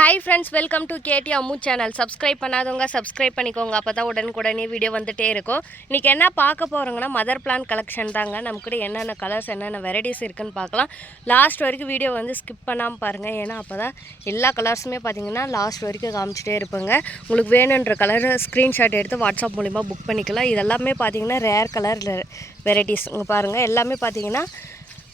Hi friends, welcome to KT Ammu channel. Subscribe பண்ணாதவங்க subscribe பண்ணிக்கோங்க. அப்பதான் உடனுக்குடனே வீடியோ வந்துட்டே இருக்கும். இன்னைக்கு என்ன பார்க்க போறோம்னா மதர் பிளான்ட் கலெக்ஷன் தாங்க. நமக்கு என்னென்ன கலர்ஸ் என்னென்ன வெரைட்டிஸ் இருக்குன்னு பார்க்கலாம். லாஸ்ட் வரைக்கும் வீடியோ வந்து ஸ்கிப் பண்ணாம பாருங்க. ஏன்னா அப்பதான் எல்லா கலர்ஸுமே பாத்தீங்கன்னா லாஸ்ட் வரைக்கும் காமிச்சிட்டே இருப்பாங்க. உங்களுக்கு வேணும்ன்ற கலர் ஸ்கிரீன்ஷாட் எடுத்து வாட்ஸ்அப் மூலமா புக் பண்ணிக்கலாம். இதெல்லாமே பாத்தீங்கன்னா ரேர் கலர் வெரைட்டிஸ். இங்க பாருங்க எல்லாமே பாத்தீங்கன்னா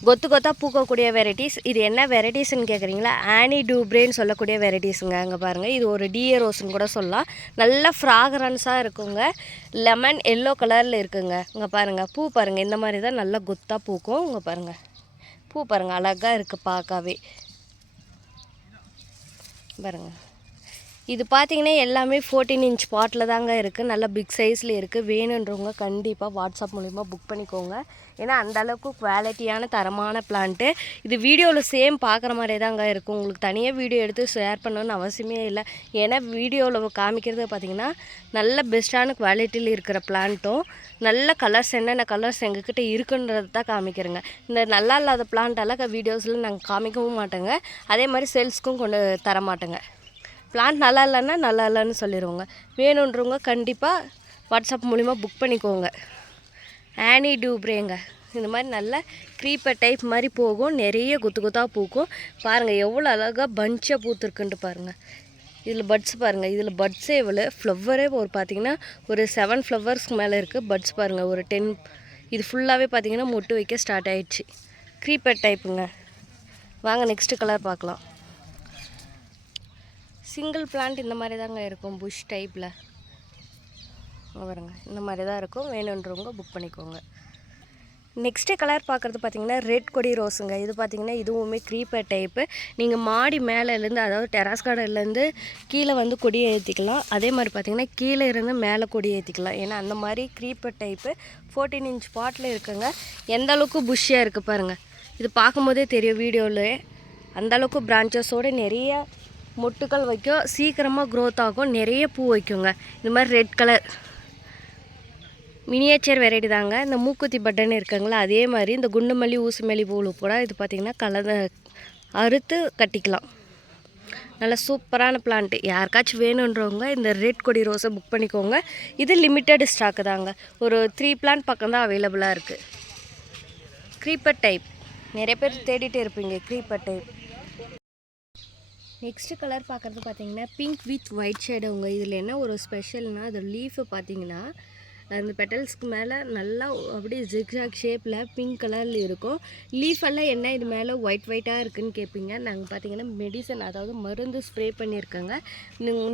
கொத்து கொத்தா பூக்கக்கூடிய வெரைட்டிஸ். இது என்ன வெரைட்டிஸ்ன்னு கேட்குறீங்களா? ஆனி டூப்ரேன்னு சொல்லக்கூடிய வெரைட்டிஸுங்க. அங்கே பாருங்கள், இது ஒரு டிஏ ரோஸ்ன்னு கூட சொல்லலாம். நல்ல ஃப்ராக்ரன்ஸாக இருக்குங்க. லெமன் எல்லோ கலரில் இருக்குங்க. இங்கே பாருங்கள், பூ பாருங்கள், இந்த மாதிரி தான் நல்லா கொத்தாக பூக்கும். இங்கே பாருங்கள், பூ பாருங்கள், அழகாக இருக்குது பார்க்கவே. பாருங்கள், இது பார்த்தீங்கன்னா எல்லாமே 14 இன்ச் பாட்டில் தாங்க இருக்குது. நல்லா பிக் சைஸில் இருக்குது. வேணுன்றவங்க கண்டிப்பாக வாட்ஸ்அப் மூலிமா புக் பண்ணிக்கோங்க. ஏன்னா அந்தளவுக்கு குவாலிட்டியான தரமான பிளான்ட்டு. இது வீடியோவில் சேம் பார்க்குற மாதிரியே தாங்க இருக்கும். உங்களுக்கு தனியாக வீடியோ எடுத்து ஷேர் பண்ணணுன்னு அவசியமே இல்லை. ஏன்னா வீடியோவில் காமிக்கிறது பார்த்திங்கன்னா நல்ல பெஸ்ட்டான குவாலிட்டியில் இருக்கிற பிளான்ட்டும் நல்ல கலர்ஸ் என்னென்ன கலர்ஸ் எங்ககிட்ட இருக்குன்றது தான் காமிக்கிறேங்க. இந்த நல்லா இல்லாத பிளான்ட்டெல்லாம் வீடியோஸில் நாங்கள் காமிக்கவும் மாட்டோங்க. அதே மாதிரி சேல்ஸ்க்கும் கொண்டு தர மாட்டோங்க. பிளான்ட் நல்லா இல்லைன்னா நல்லா இல்லைன்னு சொல்லிடுவோங்க. வேணுன்றவங்க கண்டிப்பாக வாட்ஸ்அப் மூலிமா புக் பண்ணிக்கோங்க. ஆனி டூப்ரேங்க. இந்த மாதிரி நல்ல க்ரீப்பர் டைப் மாதிரி போகும். நிறைய குத்து குத்தாக பூக்கும். பாருங்கள் எவ்வளோ அழகாக பஞ்சாக பூத்துருக்குன்ட்டு பாருங்கள். இதில் பட்ஸ் பாருங்கள். இதில் பட்ஸே இவ்வளோ ஃப்ளவரே ஒரு பார்த்திங்கன்னா ஒரு 7 ஃப்ளவர்ஸ்க்கு மேலே இருக்குது. பட்ஸ் பாருங்கள் ஒரு 10. இது ஃபுல்லாகவே பார்த்திங்கன்னா மொட்டு வைக்க ஸ்டார்ட் ஆகிடுச்சு. க்ரீப்பர் டைப்புங்க. வாங்க நெக்ஸ்ட்டு கலர் பார்க்கலாம். சிங்கிள் பிளான்ட் இந்த மாதிரி தாங்க இருக்கும். புஷ் டைப்பில் வருங்க. இந்த மாதிரி தான் இருக்கும். வேணுன்றவங்க புக் பண்ணிக்கோங்க. நெக்ஸ்ட்டு கலர் பார்க்குறது பார்த்திங்கன்னா ரெட் கொடி ரோஸுங்க. இது பார்த்திங்கன்னா இதுவுமே க்ரீப்பர் டைப்பு. நீங்கள் மாடி மேலேருந்து, அதாவது டெராஸ் கார்டன்லேருந்து கீழே வந்து கொடியை ஏற்றிக்கலாம். அதே மாதிரி பார்த்திங்கன்னா கீழே இருந்து மேலே கொடி ஏற்றிக்கலாம். ஏன்னா அந்த மாதிரி க்ரீப்பர் டைப்பு 14 இன்ச் பாட்டில் இருக்குங்க. எந்த அளவுக்கு புஷ்ஷியாக இருக்குது பாருங்கள். இது பார்க்கும்போதே தெரியும் வீடியோவில். அந்தளவுக்கு பிரான்ச்சஸோடு நிறைய மொட்டுக்கள் வைக்கும். சீக்கிரமாக க்ரோத் ஆகும். நிறைய பூ வைக்குங்க. இந்த மாதிரி ரெட் கலர் மினியேச்சர் வெரைட்டி தாங்க. இந்த மூக்குத்தி பட்டன் இருக்குங்களா, அதே மாதிரி இந்த குண்டு மல்லி ஊசி மல்லி பூவில் கூட இது பார்த்திங்கன்னா அறுத்து கட்டிக்கலாம். நல்லா சூப்பரான பிளான்ட்டு. யாருக்காச்சும் வேணுன்றவங்க இந்த ரெட் கொடி ரோஸை புக் பண்ணிக்கோங்க. இது லிமிட்டட் ஸ்டாக்கு தாங்க. ஒரு 3 பிளான்ட் பக்கம் தான் அவைலபிளாக இருக்குது. க்ரீப்பர் டைப் நிறைய பேர் தேடிட்டே இருப்பீங்க. Creeper type. நெக்ஸ்ட்டு கலர் பார்க்குறது பார்த்திங்கன்னா பிங்க் வித் ஒயிட் ஷேடோங்க. இதில் என்ன ஒரு ஸ்பெஷல்னால் அது லீஃபு பார்த்திங்கன்னா அந்த பெட்டல்ஸ்க்கு மேலே நல்லா அப்படியே ஜிக்ஸாக் ஷேப்பில் பிங்க் கலரில் இருக்கும். லீஃபெல்லாம் என்ன இது மேலே ஒயிட்டாக இருக்குதுன்னு கேட்பீங்க. நாங்கள் பார்த்திங்கன்னா மெடிசன், அதாவது மருந்து ஸ்ப்ரே பண்ணியிருக்கோங்க.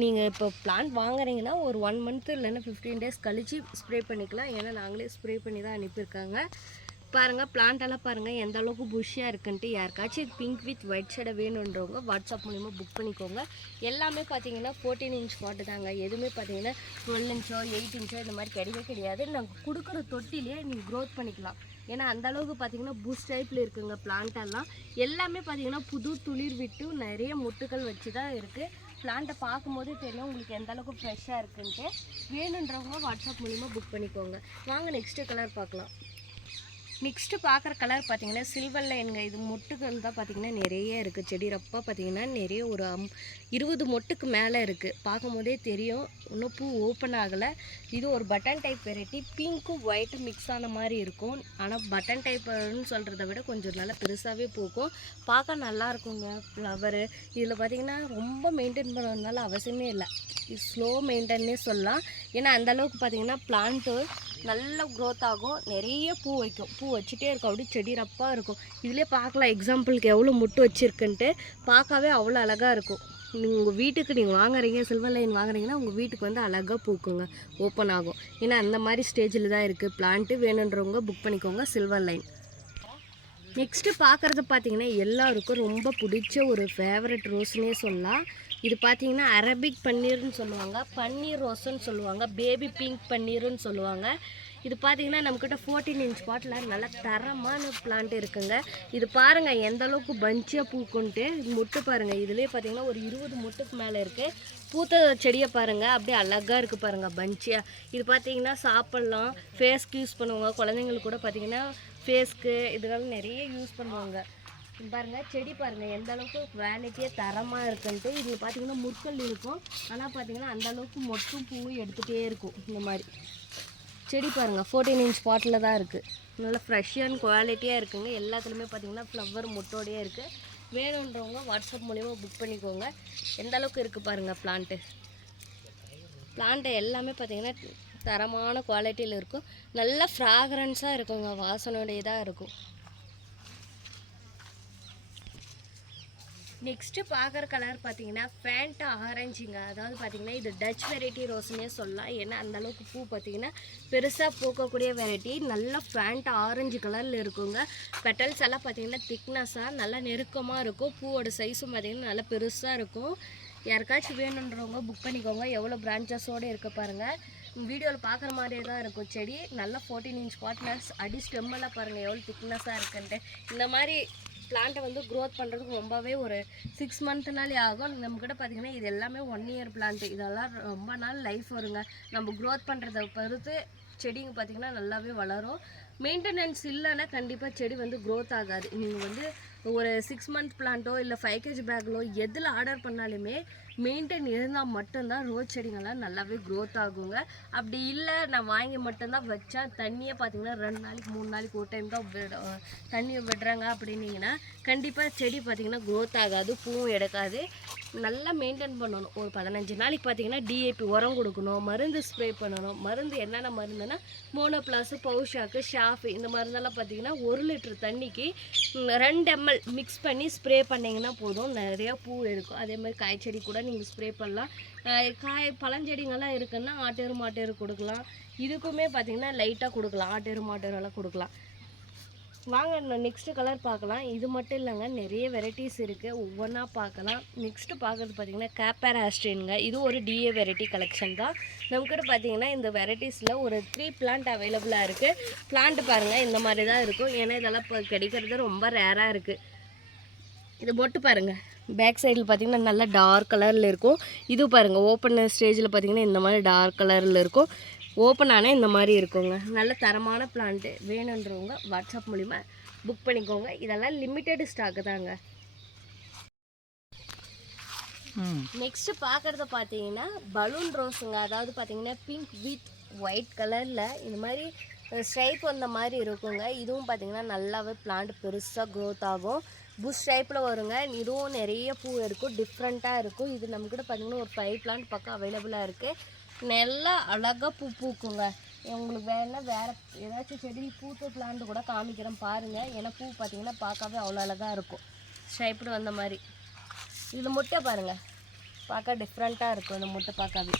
நீங்கள் இப்போ பிளான்ட் வாங்குறீங்கன்னா ஒரு 1 மந்த் இல்லைன்னா 15 டேஸ் கழித்து ஸ்ப்ரே பண்ணிக்கலாம். ஏன்னா நாங்களே ஸ்ப்ரே பண்ணி தான் அனுப்பியிருக்காங்க. பாருங்கள் பிளான்ட்டெல்லாம் பாருங்கள் எந்த அளவுக்கு புஷ்ஷியாக இருக்குன்ட்டு. யாருக்காச்சும் பிங்க் வித் ஒயிட் ஷேடை வேணுன்றவங்க வாட்ஸ்அப் மூலிமா புக் பண்ணிக்கோங்க. எல்லாமே பார்த்தீங்கன்னா 14 இன்ச் பாட்டு தாங்க. எதுவுமே பார்த்தீங்கன்னா 12 இன்ச்சோ 8 இன்ச்சோ இந்த மாதிரி கிடையாது. நாங்கள் கொடுக்குற தொட்டிலே நீங்கள் க்ரோத் பண்ணிக்கலாம். ஏன்னா அந்தளவுக்கு பார்த்தீங்கன்னா புஷ் டைப்பில் இருக்குங்க. பிளான்ட்டெல்லாம் எல்லாமே பார்த்தீங்கன்னா புது துளிர் விட்டு நிறைய மொட்டுக்கள் வச்சு தான் இருக்குது. பிளான்ட்டை பார்க்கும்போதே தெரியும் உங்களுக்கு எந்த அளவுக்கு ஃப்ரெஷ்ஷாக இருக்குன்ட்டு. வேணுன்றவங்க வாட்ஸ்அப் மூலிமா புக் பண்ணிக்கோங்க. வாங்க நெக்ஸ்ட்டு கலர் பார்க்கலாம். நெக்ஸ்ட்டு பார்க்குற கலர் பார்த்திங்கன்னா சில்வர் லைனுங்க. இது மொட்டுகள் தான் பார்த்திங்கன்னா நிறைய இருக்குது. செடி ரப்பாக பார்த்திங்கன்னா நிறைய ஒரு 20 மொட்டுக்கு மேலே இருக்குது. பார்க்கும்போதே தெரியும். இன்னும் பூ ஓப்பன் ஆகலை. இது ஒரு பட்டன் டைப் வெரைட்டி. பிங்க்கும் ஒயிட்டும் மிக்ஸ் ஆன மாதிரி இருக்கும். ஆனால் பட்டன் டைப்புன்னு சொல்கிறத விட கொஞ்சம் நல்லா பெருசாகவே பூக்கும். பார்க்க நல்லா இருக்குங்க ஃப்ளவரு. இதில் பார்த்திங்கன்னா ரொம்ப மெயின்டைன் பண்ணுறதுனால அவசியமே இல்லை. இது ஸ்லோ மெயின்டைன்னே சொல்லலாம். ஏன்னா அந்தளவுக்கு பார்த்திங்கன்னா பிளான்ட்டு நல்ல க்ரோத் ஆகும். நிறைய பூ வைக்கும். பூ வச்சுட்டே இருக்கும். அப்படியே செடி ரப்பாக இருக்கும். இதிலே பார்க்கலாம் எக்ஸாம்பிளுக்கு எவ்வளோ முட்டு வச்சுருக்குன்ட்டு. பார்க்கவே அவ்வளோ அழகாக இருக்கும். உங்கள் வீட்டுக்கு நீங்கள் வாங்குறீங்க, சில்வர் லைன் வாங்குறீங்கன்னா உங்கள் வீட்டுக்கு வந்து அழகாக பூக்குங்க, ஓப்பன் ஆகும். ஏன்னா அந்த மாதிரி ஸ்டேஜில் தான் இருக்குது பிளான்ட்டு. வேணுன்றவங்க புக் பண்ணிக்கோங்க. Silver line. நெக்ஸ்ட்டு பார்க்குறது பார்த்திங்கன்னா எல்லாருக்கும் ரொம்ப பிடிச்ச ஒரு ஃபேவரட் ரோஸ்னே சொல்லலாம். இது பார்த்திங்கன்னா அரபிக் பன்னீர்னு சொல்லுவாங்க, பன்னீர் ரோஸுன்னு சொல்லுவாங்க, பேபி பிங்க் பன்னீருன்னு சொல்லுவாங்க. இது பார்த்திங்கன்னா நம்மக்கிட்ட 14 இன்ச் பாட்டில் நல்ல தரமான பிளான்ட் இருக்குங்க. இது பாருங்கள் எந்த அளவுக்கு பஞ்சாக பூக்குன்ட்டு. மொட்டு பாருங்கள். இதுலேயே பார்த்திங்கன்னா ஒரு 20 மொட்டுக்கு மேலே இருக்குது. பூத்த செடியை பாருங்கள் அப்படியே அழகாக இருக்குது பாருங்கள் பஞ்சியாக. இது பார்த்திங்கன்னா சாப்பிட்லாம். ஃபேஸ்க்கு யூஸ் பண்ணுவாங்க. குழந்தைங்களுக்கு கூட பார்த்திங்கன்னா ஃபேஸ்க்கு இதெல்லாம் நிறைய யூஸ் பண்ணுவாங்க. பாருங்கள் செடி பாருங்கள் எந்த அளவுக்கு குவாலிட்டியாக தரமாக இருக்குன்ட்டு. இதில் பார்த்தீங்கன்னா முற்கள் இருக்கும், ஆனால் பார்த்தீங்கன்னா அந்தளவுக்கு மொட்டும் பூவும் எடுத்துகிட்டே இருக்கும். இந்த மாதிரி செடி பாருங்கள் 14 இன்ச் பாட்டில் தான் இருக்குது. நல்லா ஃப்ரெஷ்ஷான குவாலிட்டியாக இருக்குங்க. எல்லாத்துலேயுமே பார்த்தீங்கன்னா ஃப்ளவர் மொட்டோடையே இருக்குது. வேணுன்றவங்க வாட்ஸ்அப் மூலிமா புக் பண்ணிக்கோங்க. எந்த அளவுக்கு இருக்குது பாருங்கள் பிளான்ட்டு எல்லாமே பார்த்தீங்கன்னா தரமான குவாலிட்டியில் இருக்கும். நல்லா ஃப்ராக்ரன்ஸாக இருக்குங்க, வாசனையுடையதாக இருக்கும். நெக்ஸ்ட்டு பார்க்குற கலர் பார்த்தீங்கன்னா ஃபேண்டா ஆரஞ்சுங்க. அதாவது பார்த்தீங்கன்னா இது டச் வெரைட்டி ரோஸ்னே சொல்லலாம். ஏன்னா அந்தளவுக்கு பூ பார்த்தீங்கன்னா பெருசாக பூக்கக்கூடிய வெரைட்டி. நல்லா ஃபேண்டா ஆரஞ்சு கலரில் இருக்குங்க. பெட்டல்ஸ் எல்லாம் பார்த்தீங்கன்னா திக்னஸாக நல்லா நெருக்கமாக இருக்கும். பூவோட சைஸும் பார்த்தீங்கன்னா நல்லா பெருசாக இருக்கும். யாருக்காச்சும் வேணுன்றவங்க புக் பண்ணிக்கோங்க. எவ்வளோ பிரான்ச்சஸோடு இருக்க பாருங்கள். வீடியோவில் பார்க்குற மாதிரியே தான் இருக்கும் செடி. நல்லா 14 இன்ச் பாட்னர்ஸ் அடி ஸ்டெம்மெல்லாம் பாருங்கள் எவ்வளோ திக்னஸாக இருக்குன்ட்டு. இந்த மாதிரி பிளான்ட்டை வந்து க்ரோத் பண்ணுறதுக்கு ரொம்பவே ஒரு 6 மந்த்னாலே ஆகும். நம்மக்கிட்ட பார்த்திங்கன்னா இது எல்லாமே 1 இயர் பிளான்ட்டு. இதெல்லாம் ரொம்ப நாள் லைஃப் வருங்க. நம்ம க்ரோத் பண்ணுறத பொறுத்து செடிங்க பார்த்திங்கன்னா நல்லாவே வளரும். மெயின்டெனன்ஸ் இல்லைன்னா கண்டிப்பாக செடி வந்து க்ரோத் ஆகாது. நீங்கள் வந்து ஒரு 6 மந்த் பிளான்ட்டோ இல்லை 5 kg பேக்லோ எதில் ஆர்டர் பண்ணாலுமே மெயின்டைன் இருந்தால் மட்டும்தான் ரோஸ் செடிங்கள்லாம் நல்லாவே க்ரோத் ஆகுங்க. அப்படி இல்லை நான் வாங்கி மட்டும்தான் வச்சா தண்ணியை பார்த்திங்கன்னா 2 நாளைக்கு 3 நாளைக்கு ஒரு டைம் தான் தண்ணியை விடுறாங்க அப்படின்னீங்கன்னா கண்டிப்பாக செடி பார்த்திங்கன்னா க்ரோத் ஆகாது, பூவும் எடுக்காது. நல்லா மெயின்டைன் பண்ணணும். ஒரு 15 நாளைக்கு பார்த்திங்கன்னா டிஏபி உரம் கொடுக்கணும், மருந்து ஸ்ப்ரே பண்ணணும். மருந்து என்னென்ன மருந்துன்னா மோனோப்ளாஸு, பவுஷாக்கு, ஷாஃபு இந்த மருந்தெல்லாம் பார்த்திங்கன்னா 1 லிட்டர் தண்ணிக்கு 2 ml மிக்ஸ் பண்ணி ஸ்ப்ரே பண்ணிங்கன்னா போதும், நிறையா பூ இருக்கும். அதே மாதிரி காய்ச்செடி கூட நீங்கள் ஸ்ப்ரே பண்ணலாம். பழஞ்செடிங்கெல்லாம் இருக்குன்னா ஆட்டேரு மாட்டேரு கொடுக்கலாம். இதுக்குமே பார்த்திங்கன்னா லைட்டாக கொடுக்கலாம், ஆட்டேரு மாட்டேரெல்லாம் கொடுக்கலாம். வாங்க நெக்ஸ்ட்டு கலர் பார்க்கலாம். இது மட்டும் இல்லைங்க, நிறைய வெரைட்டிஸ் இருக்குது, ஒவ்வொன்றா பார்க்கலாம். நெக்ஸ்ட்டு பார்க்குறது பார்த்திங்கன்னா கேப்பர் ஆஸ்ட்ரின்ங்க. இது ஒரு டிஏ வெரைட்டி கலெக்ஷன் தான். நம்மக்கிட்ட பார்த்திங்கன்னா இந்த வெரைட்டிஸில் ஒரு 3 பிளான்ட் அவைலபிளாக இருக்குது. பிளான்ட்டு பாருங்கள் இந்த மாதிரி தான் இருக்கும். ஏன்னா இதெல்லாம் இப்போ கிடைக்கிறது ரொம்ப ரேராக இருக்குது. இது மொட்டு பாருங்கள், பேக் சைடில் பார்த்திங்கன்னா நல்லா டார்க் கலரில் இருக்கும். இது பாருங்கள் ஓப்பன் ஸ்டேஜில் பார்த்திங்கன்னா இந்த மாதிரி டார்க் கலரில் இருக்கும். ஓப்பன் ஆனால் இந்த மாதிரி இருக்குங்க. நல்ல தரமான பிளான்ட்டு. வேணுன்றவங்க வாட்ஸ்அப் மூலிமா புக் பண்ணிக்கோங்க. இதெல்லாம் லிமிட்டெடு ஸ்டாக்கு தாங்க. நெக்ஸ்ட்டு பார்க்குறத பார்த்தீங்கன்னா பலூன் ரோஸுங்க. அதாவது பார்த்தீங்கன்னா பிங்க் வித் ஒயிட் கலரில் இந்த மாதிரி ஸ்ட்ரைப் வந்த மாதிரி இருக்குங்க. இதுவும் பார்த்திங்கன்னா நல்லாவே பிளான்ட் பெருசாக க்ரோத் ஆகும். புஷ் டைப்பில் வருங்க. இதுவும் நிறைய பூ இருக்கும், டிஃப்ரெண்ட்டாக இருக்கும். இது நம்மக்கிட்ட பார்த்திங்கன்னா ஒரு 5 பிளான்ட் பக்கம் அவைலபிளாக இருக்குது. நல்லா அழகாக பூ பூக்குங்க. உங்களுக்கு வேணுன்னா வேறு ஏதாச்சும் செடி பூத்த பிளான்ட்டு கூட காமிக்கிறேன் பாருங்கள். ஏன்னா பூ பார்த்திங்கன்னா பார்க்கவே அவ்வளோ அழகாக இருக்கும், ஸ்ட்ரைப்டு வந்த மாதிரி. இதில் முட்டை பாருங்கள், பார்க்க டிஃப்ரெண்ட்டாக இருக்கும். இந்த முட்டை பார்க்கவே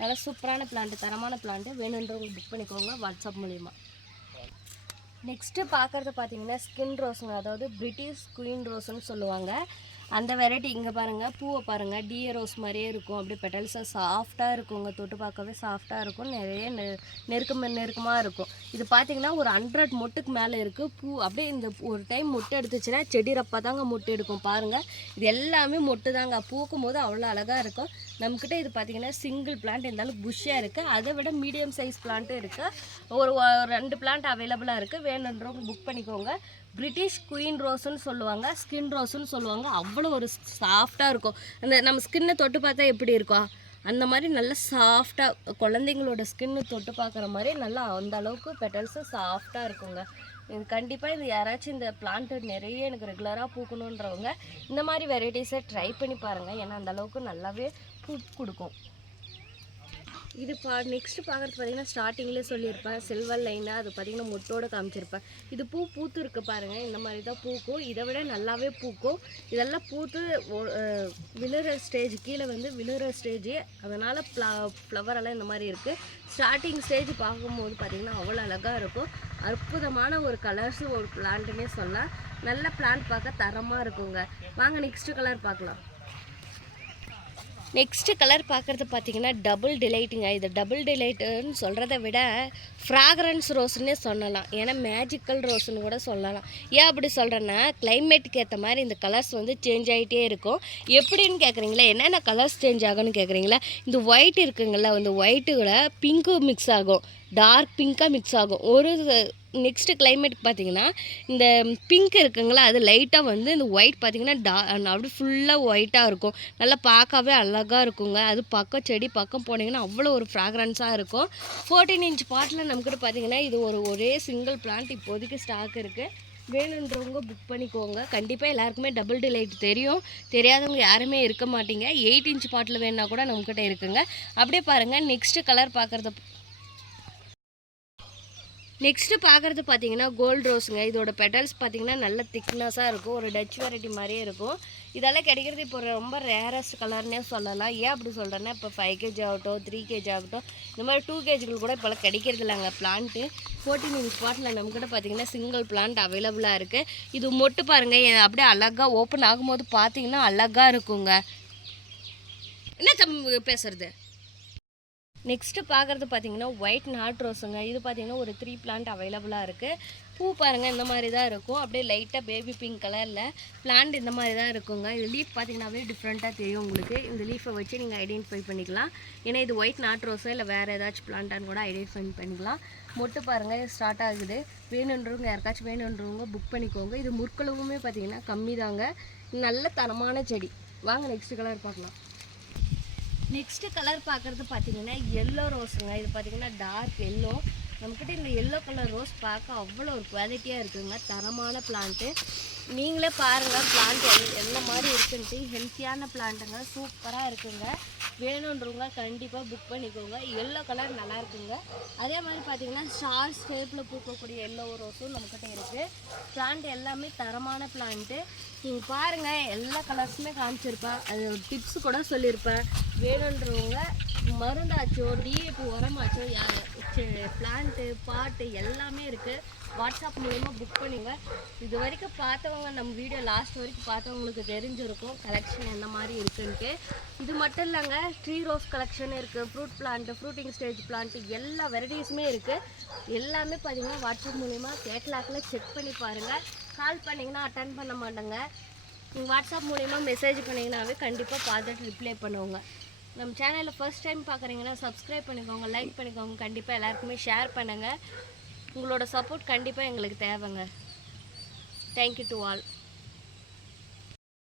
நல்லா சூப்பரான பிளான்ட்டு, தரமான பிளான்ட்டு. வேணுன்றவங்க புக் பண்ணிக்கோங்க வாட்ஸ்அப் மூலிமா. நெக்ஸ்ட்டு பார்க்குறது பார்த்திங்கன்னா ஸ்கின் ரோஸுங்க. அதாவது பிரிட்டிஷ் குயின் ரோஸ்ன்னு சொல்லுவாங்க. அந்த வெரைட்டி இங்கே பாருங்கள், பூவை பாருங்கள், டிஏ ரோஸ் மாதிரியே இருக்கும். அப்படியே பெட்டல்ஸாக சாஃப்டாக இருக்குங்க, தொட்டு பார்க்கவே சாஃப்டாக இருக்கும். நிறைய நெருக்கமாக இருக்கும். இது பார்த்திங்கன்னா ஒரு 100 மொட்டுக்கு மேலே இருக்குது. பூ அப்படியே இந்த ஒரு டைம் மொட்டு எடுத்துச்சுன்னா செடி ரப்பா தாங்க மொட்டு எடுக்கும் பாருங்கள். இது எல்லாமே மொட்டு தாங்க. பூக்கும் போது அவ்வளோ அழகாக இருக்கும். நம்மக்கிட்ட இது பார்த்திங்கன்னா சிங்கிள் பிளான்ட் இருந்தாலும் புஷ்ஷாக இருக்குது. அதை விட மீடியம் சைஸ் பிளான்ட்டும் இருக்குது. ஒரு 2 பிளான்ட் அவைலபிளாக இருக்குது. வேணுன்றவங்க புக் பண்ணிக்கோங்க. பிரிட்டிஷ் குயின் ரோஸுன்னு சொல்லுவாங்க, ஸ்கின் ரோஸுன்னு சொல்லுவாங்க. அவ்வளோ ஒரு சாஃப்டாக இருக்கும். அந்த நம்ம ஸ்கின்னை தொட்டு பார்த்தா எப்படி இருக்கும் அந்த மாதிரி நல்லா சாஃப்டாக, குழந்தைங்களோட ஸ்கின்னு தொட்டு பார்க்குற மாதிரி நல்லா அந்த அளவுக்கு பெட்டல்ஸு சாஃப்டாக இருக்குங்க. இது கண்டிப்பாக இது யாராச்சும் இந்த பிளான்ட்டு நிறைய எனக்கு ரெகுலராக பூக்கணுன்றவங்க இந்த மாதிரி வெரைட்டிஸை ட்ரை பண்ணி பாருங்கள். ஏன்னா அந்தளவுக்கு நல்லாவே பூ கொடுக்கும். இது நெக்ஸ்ட்டு பார்க்குறது பார்த்திங்கன்னா ஸ்டார்டிங்லேயே சொல்லியிருப்பேன், சில்வர் லைனாக அது பார்த்திங்கன்னா மொட்டோடு காமிச்சிருப்பேன். இது பூத்து இருக்குது பாருங்கள், இந்த மாதிரி தான் பூக்கும். இதை விட நல்லாவே பூக்கும். இதெல்லாம் பூத்து விழுற ஸ்டேஜ், கீழே வந்து விழுற ஸ்டேஜு, அதனால் ஃப்ளவரெல்லாம் இந்த மாதிரி இருக்குது. ஸ்டார்டிங் ஸ்டேஜ் பார்க்கும்போது பார்த்திங்கன்னா அவ்வளோ அழகாக இருக்கும். அற்புதமான ஒரு கலர்ஸு ஒரு பிளான்ட்டுன்னே சொல்லலாம். நல்ல பிளான்ட் பார்க்க தரமாக இருக்குங்க. வாங்க நெக்ஸ்ட்டு கலர் பார்க்கலாம். நெக்ஸ்ட்டு கலர் பார்க்குறது பார்த்திங்கன்னா டபுள் டிலைட்டுங்க. இது டபுள் டிலைட்டுன்னு சொல்கிறத விட ஃப்ராக்ரன்ஸ் ரோஸ்ன்னே சொல்லலாம். ஏன்னா மேஜிக்கல் ரோஸ்ன்னு கூட சொல்லலாம். ஏன் அப்படி சொல்கிறேன்னா கிளைமேட்டுக்கு ஏற்ற மாதிரி இந்த கலர்ஸ் வந்து சேஞ்ச் ஆகிட்டே இருக்கும். எப்படின்னு கேட்குறீங்களா, என்னென்ன கலர்ஸ் சேஞ்ச் ஆகும்னு கேட்குறீங்களா, இந்த ஒயிட் இருக்குங்கள, அந்த ஒயிட்டுகளை பிங்க்கு மிக்ஸ் ஆகும், டார்க் பிங்காக மிக்ஸ் ஆகும். ஒரு நெக்ஸ்ட்டு கிளைமேட்டுக்கு பார்த்தீங்கன்னா இந்த பிங்க் இருக்குங்களா அது லைட்டாக வந்து இந்த ஒயிட் பார்த்தீங்கன்னா அப்படி ஃபுல்லாக ஒயிட்டாக இருக்கும். நல்லா பார்க்கவே அழகாக இருக்குங்க. அது பக்கம் செடி பக்கம் போனீங்கன்னா அவ்வளோ ஒரு ஃப்ராக்ரன்ஸாக இருக்கும். 14 இன்ச் பாட்டில் நம்மக்கிட்ட பார்த்தீங்கன்னா இது ஒரே சிங்கிள் பிளான்ட் இப்போதைக்கு ஸ்டாக் இருக்குது. வேணுன்றவங்க புக் பண்ணிக்கோங்க. கண்டிப்பாக எல்லாருக்குமே டபுள் டிலைட் தெரியும். தெரியாதவங்க யாருமே இருக்க மாட்டீங்க. 8 இன்ச் பாட்டில் வேணுன்னா கூட நம்மக்கிட்ட இருக்குங்க. அப்படியே பாருங்கள் நெக்ஸ்ட்டு கலர் பார்க்குறது பார்த்தீங்கன்னா கோல்டு ரோஸுங்க. இதோட பெட்டல்ஸ் பார்த்தீங்கன்னா நல்ல திக்னஸாக இருக்கும். ஒரு டச் வெரைட்டி மாதிரியே இருக்கும். இதெல்லாம் கிடைக்கிறது இப்போ ரொம்ப ரேரஸ்ட் கலர்னே சொல்லலாம். ஏன் அப்படி சொல்கிறேன்னா இப்போ 5 kg ஆகட்டும் 3 kg ஆகட்டும் இந்த மாதிரி 2 kg கூட இப்போலாம் கிடைக்கிறது இல்லைங்க பிளான்ட்டு. 14 இன்ச் பாட்டில் நம்மக்கிட்ட பார்த்தீங்கன்னா சிங்கிள் பிளான்ட் அவைலபிளாக இருக்குது. இது மொட்டு பாருங்கள் அப்படியே அழகாக ஓப்பன் ஆகும்போது பார்த்தீங்கன்னா அழகாக இருக்குங்க. என்ன பேசுறது. நெக்ஸ்ட்டு பார்க்குறது பார்த்தீங்கன்னா ஒயிட் நாட் ரோஸுங்க. இது பார்த்தீங்கன்னா ஒரு 3 பிளான்ட் அவைலபிளாக இருக்குது. பூ பாருங்கள் இந்த மாதிரி தான் இருக்கும். அப்படியே லைட்டாக பேபி பிங்க் கலரில் பிளான்ட் இந்த மாதிரி தான் இருக்குங்க. இது லீஃப் பார்த்தீங்கன்னாவே டிஃப்ரெண்ட்டாக தெரியும் உங்களுக்கு. இந்த லீஃபை வச்சு நீங்கள் ஐடென்டிஃபை பண்ணிக்கலாம். ஏன்னா இது ஒயிட் நாட் ரோஸோ இல்லை வேறு ஏதாச்சும் பிளான்ட்டான்னு கூட ஐடென்டிஃபை பண்ணிக்கலாம். மொட்டு பாருங்கள் ஸ்டார்ட் ஆகுது. வேணுன்றவங்க யாருக்காச்சும் வேணுன்றவங்க புக் பண்ணிக்கோங்க. இது முற்களவுமே பார்த்தீங்கன்னா கம்மி தாங்க. நல்ல தரமான செடி. வாங்க நெக்ஸ்ட் கலர் பார்க்கலாம். நெக்ஸ்ட்டு கலர் பார்க்குறது பார்த்தீங்கன்னா எல்லோ ரோஸுங்க. இது பார்த்தீங்கன்னா டார்க் எல்லோ. நம்மக்கிட்ட இந்த எல்லோ கலர் ரோஸ் பார்க்க அவ்வளோ ஒரு குவாலிட்டியாக இருக்குதுங்க. தரமான பிளான்ட்டு. நீங்களே பாருங்கள் பிளான்ட் என்ன மாதிரி இருக்குன்ட்டு. ஹெல்த்தியான பிளான்ட்டுங்க. சூப்பராக இருக்குங்க. வேணுன்றவங்க கண்டிப்பாக புக் பண்ணிக்கோங்க. எல்லோ கலர் நல்லா இருக்குங்க. அதே மாதிரி பார்த்தீங்கன்னா ஸ்டார் ஷேப்பில் பூக்கக்கூடிய எல்லோ ரோஸும் நம்மக்கிட்ட இருக்குது. பிளான்ட் எல்லாமே தரமான பிளான்ட்டு. நீங்கள் பாருங்கள் எல்லா கலர்ஸுமே காமிச்சிருப்பேன். அது டிப்ஸு கூட சொல்லியிருப்பேன். வேணுன்றவங்க மருந்தாச்சோ டிஏபி உரமாச்சோ பிளான்ட்டு பாட்டு எல்லாமே இருக்குது. வாட்ஸ்அப் மூலமாக புக் பண்ணுங்க. இது வரைக்கும் பார்த்தவங்க நம்ம வீடியோ லாஸ்ட் வரைக்கும் பார்த்தவங்களுக்கு தெரிஞ்சிருக்கும் கலெக்ஷன் என்ன மாதிரி இருக்குன்ட்டு. இது மட்டும் இல்லைங்க ட்ரீ ரோஸ் கலெக்ஷன் இருக்குது. Fruit plant fruiting stage plant எல்லா வெரைட்டிஸுமே இருக்குது. எல்லாமே பார்த்தீங்கன்னா வாட்ஸ்அப் மூலிமா கேட்லாக்கில் செக் பண்ணி பாருங்கள். கால் பண்ணிங்கன்னா அட்டன் பண்ண மாட்டேங்க. நீங்கள் வாட்ஸ்அப் மூலிமா மெசேஜ் பண்ணிங்கன்னாவே கண்டிப்பாக பார்த்துட்டு ரிப்ளை பண்ணுவோங்க. நம்ம சேனலில் ஃபர்ஸ்ட் டைம் பார்க்குறீங்கன்னா சப்ஸ்கிரைப் பண்ணிக்கோங்க, லைக் பண்ணிக்கோங்க. கண்டிப்பாக எல்லாருக்குமே ஷேர் பண்ணுங்கள். உங்களோட சப்போர்ட் கண்டிப்பாக எங்களுக்கு தேவைங்க. Thank you to all.